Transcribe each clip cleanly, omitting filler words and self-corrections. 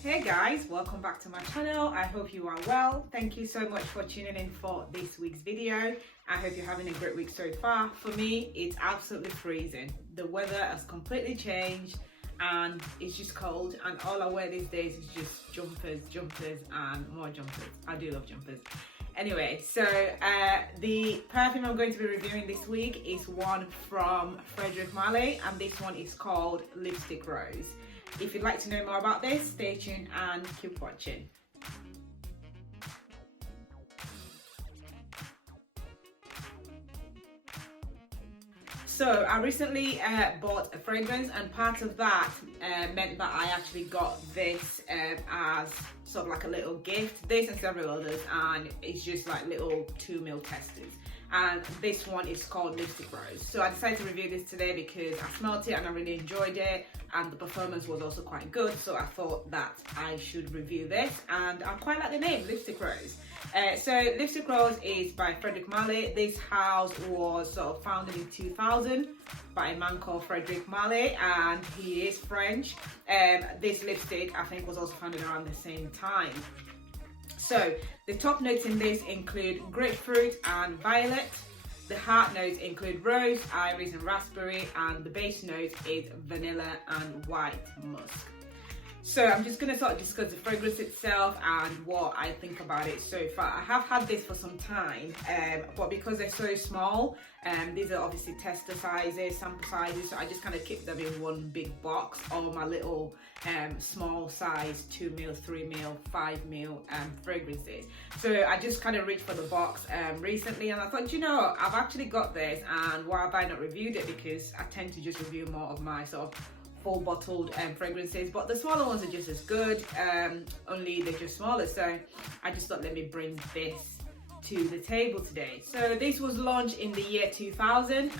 Hey guys, welcome back to my channel. I hope you are well. Thank you so much for tuning in for this week's video. I hope you're having a great week so far. For me, it's absolutely freezing. The weather has completely changed and it's just cold, and all I wear these days is just jumpers and more jumpers. I do love jumpers. Anyway, so the perfume I'm going to be reviewing this week is one from Frederic Malle, and this one is called Lipstick Rose. If you'd like to know more about this, stay tuned and keep watching. So I recently bought a fragrance, and part of that meant that I actually got this as sort of like a little gift. This and several others, and it's just like little 2ml testers. And this one is called Lipstick Rose. So I decided to review this today because I smelled it and I really enjoyed it, and the performance was also quite good. So I thought that I should review this, and I quite like the name, Lipstick Rose. So Lipstick Rose is by Frederic Malle. This house was sort of founded in 2000 by a man called Frederic Malle, and he is French. This lipstick I think was also founded around the same time. So the top notes in this include grapefruit and violet. The heart notes include rose, iris and raspberry, and the base note is vanilla and white musk. So I'm just going to sort of discuss the fragrance itself and what I think about it so far. I have had this for some time, but because they're so small, these are obviously tester sizes, sample sizes, so I just kind of keep them in one big box, all my little small size 2ml, 3ml, 5ml fragrances. So I just kind of reached for the box recently, and I thought, you know, I've actually got this, and why have I not reviewed it? Because I tend to just review more of my sort of full bottled fragrances, but the smaller ones are just as good, only they're just smaller. So I just thought, let me bring this to the table today. So this was launched in the year 2000, and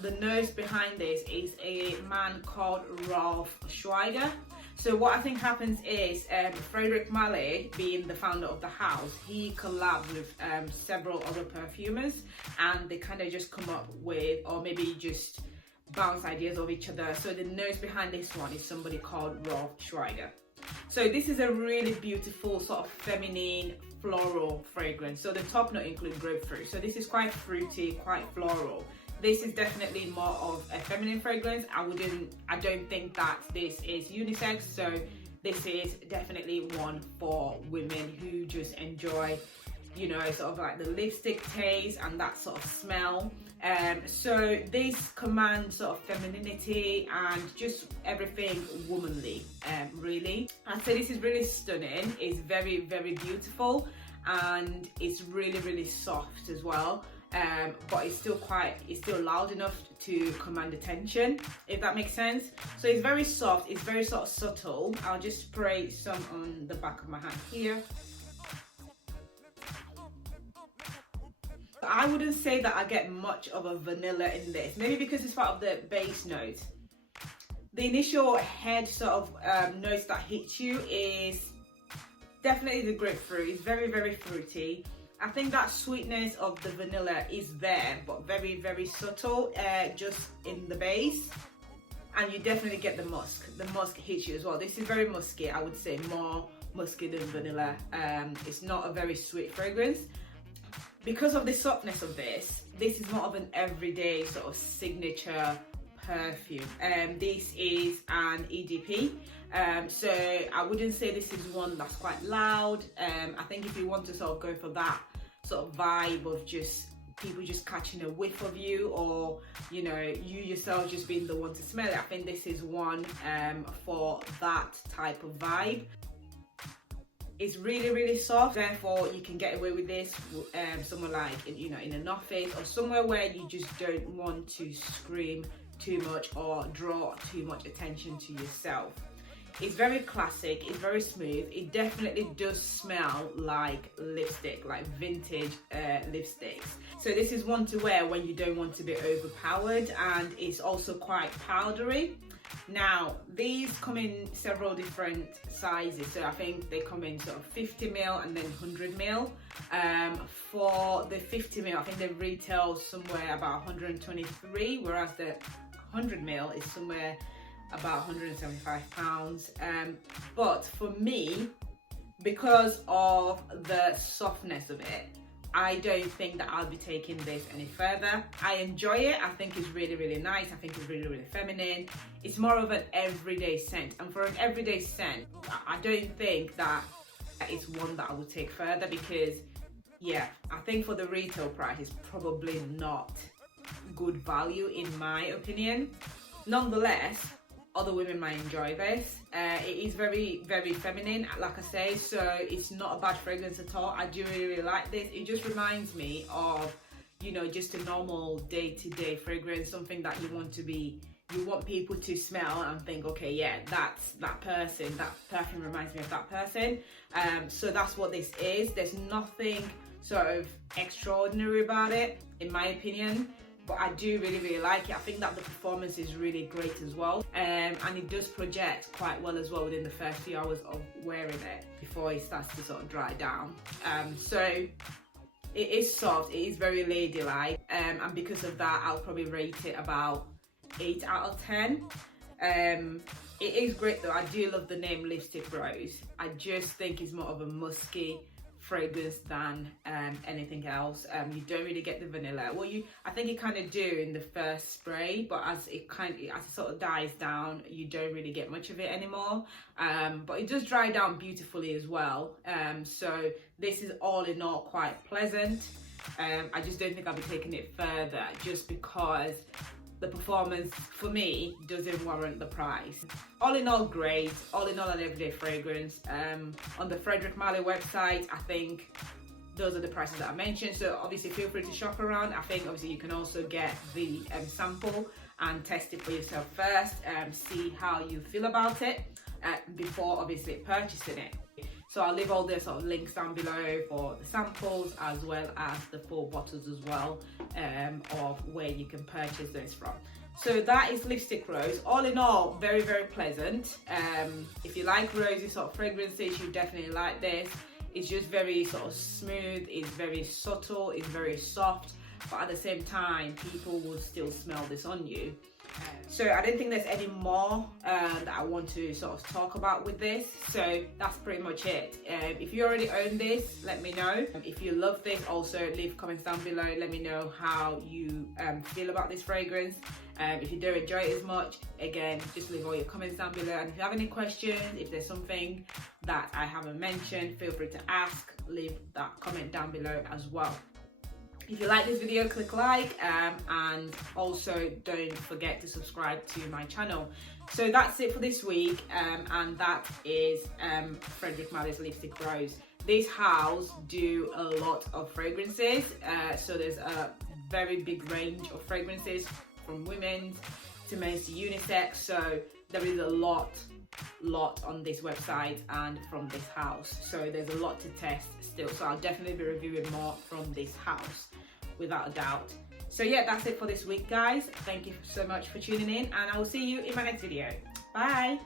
the nose behind this is a man called Rolf Schweiger. So what I think happens is Frederic Malle, being the founder of the house, he collabed with several other perfumers, and they kind of just come up with, or maybe just bounce ideas of each other. So the nose behind this one is somebody called Rolf Schweiger. So this is a really beautiful sort of feminine floral fragrance. So the top note includes grapefruit. So this is quite fruity, quite floral. This is definitely more of a feminine fragrance. I don't think that this is unisex. So this is definitely one for women who just enjoy, you know, sort of like the lipstick taste and that sort of smell. So this commands sort of femininity and just everything womanly, really. I'd say this is really stunning. It's very, very beautiful, and it's really, really soft as well. But it's still loud enough to command attention, if that makes sense. So it's very soft, it's very sort of subtle. I'll just spray some on the back of my hand here. I wouldn't say that I get much of a vanilla in this, maybe because it's part of the base note. The initial head sort of notes that hits you is definitely the grapefruit. It's very, very fruity. I think that sweetness of the vanilla is there, but very, very subtle, just in the base. And you definitely get the musk. The musk hits you as well. This is very musky, I would say, more musky than vanilla. It's not a very sweet fragrance. Because of the softness of this is more of an everyday sort of signature perfume. This is an EDP, so I wouldn't say this is one that's quite loud. I think if you want to sort of go for that sort of vibe of just people just catching a whiff of you, or you know, you yourself just being the one to smell it, I think this is one for that type of vibe. It's really, really soft, therefore you can get away with this somewhere like in an office, or somewhere where you just don't want to scream too much or draw too much attention to yourself. It's very classic, it's very smooth. It definitely does smell like lipstick, like vintage lipsticks. So this is one to wear when you don't want to be overpowered, and it's also quite powdery. Now, these come in several different sizes, so I think they come in sort of 50ml and then 100ml. For the 50ml, I think they retail somewhere about 123, whereas the 100ml is somewhere about £175. But for me, because of the softness of it, I don't think that I'll be taking this any further. I enjoy it. I think it's really, really nice. I think it's really, really feminine. It's more of an everyday scent. And for an everyday scent, I don't think that it's one that I would take further because, yeah, I think for the retail price, it's probably not good value in my opinion. Nonetheless, other women might enjoy this. It is very, very feminine, like I say, so it's not a bad fragrance at all. I do really, really like this. It just reminds me of, you know, just a normal day-to-day fragrance, something that you want people to smell and think, okay, yeah, that's that person, that perfume reminds me of that person. So that's what this is. There's nothing sort of extraordinary about it, in my opinion. But I do really, really like it. I think that the performance is really great as well. And it does project quite well as well within the first few hours of wearing it before it starts to sort of dry down. So it is soft, it is very ladylike. And because of that, I'll probably rate it about 8 out of 10. It is great though. I do love the name Lipstick Rose. I just think it's more of a musky fragrance than anything else. You don't really get the vanilla. Well, I think you kind of do in the first spray, but as it sort of dies down, you don't really get much of it anymore. But it does dry down beautifully as well. So this is all in all quite pleasant. I just don't think I'll be taking it further just because the performance for me doesn't warrant the price. All in all, great. All in all, an everyday fragrance. On the Frederic Malle website, I think those are the prices that I mentioned. So obviously feel free to shop around. I think obviously you can also get the sample and test it for yourself first, see how you feel about it before obviously purchasing it. So I'll leave all the sort of links down below for the samples as well as the full bottles as well, of where you can purchase those from. So that is Lipstick Rose. All in all, very, very pleasant. If you like rosy sort of fragrances, you definitely like this. It's just very sort of smooth, it's very subtle, it's very soft, but at the same time, people will still smell this on you. So I don't think there's any more that I want to sort of talk about with this. So that's pretty much it. If you already own this, let me know. If you love this, also leave comments down below. Let me know how you feel about this fragrance. If you don't enjoy it as much, again, just leave all your comments down below. And if you have any questions, if there's something that I haven't mentioned, feel free to ask. Leave that comment down below as well. If you like this video, click like, and also don't forget to subscribe to my channel. So that's it for this week, and that is Frederic Malle's Lipstick Rose. This house do a lot of fragrances, so there's a very big range of fragrances from women's to men's to unisex, so there is a lot on this website and from this house, so there's a lot to test still. So I'll definitely be reviewing more from this house without a doubt. So yeah, that's it for this week, guys. Thank you so much for tuning in, and I will see you in my next video. Bye.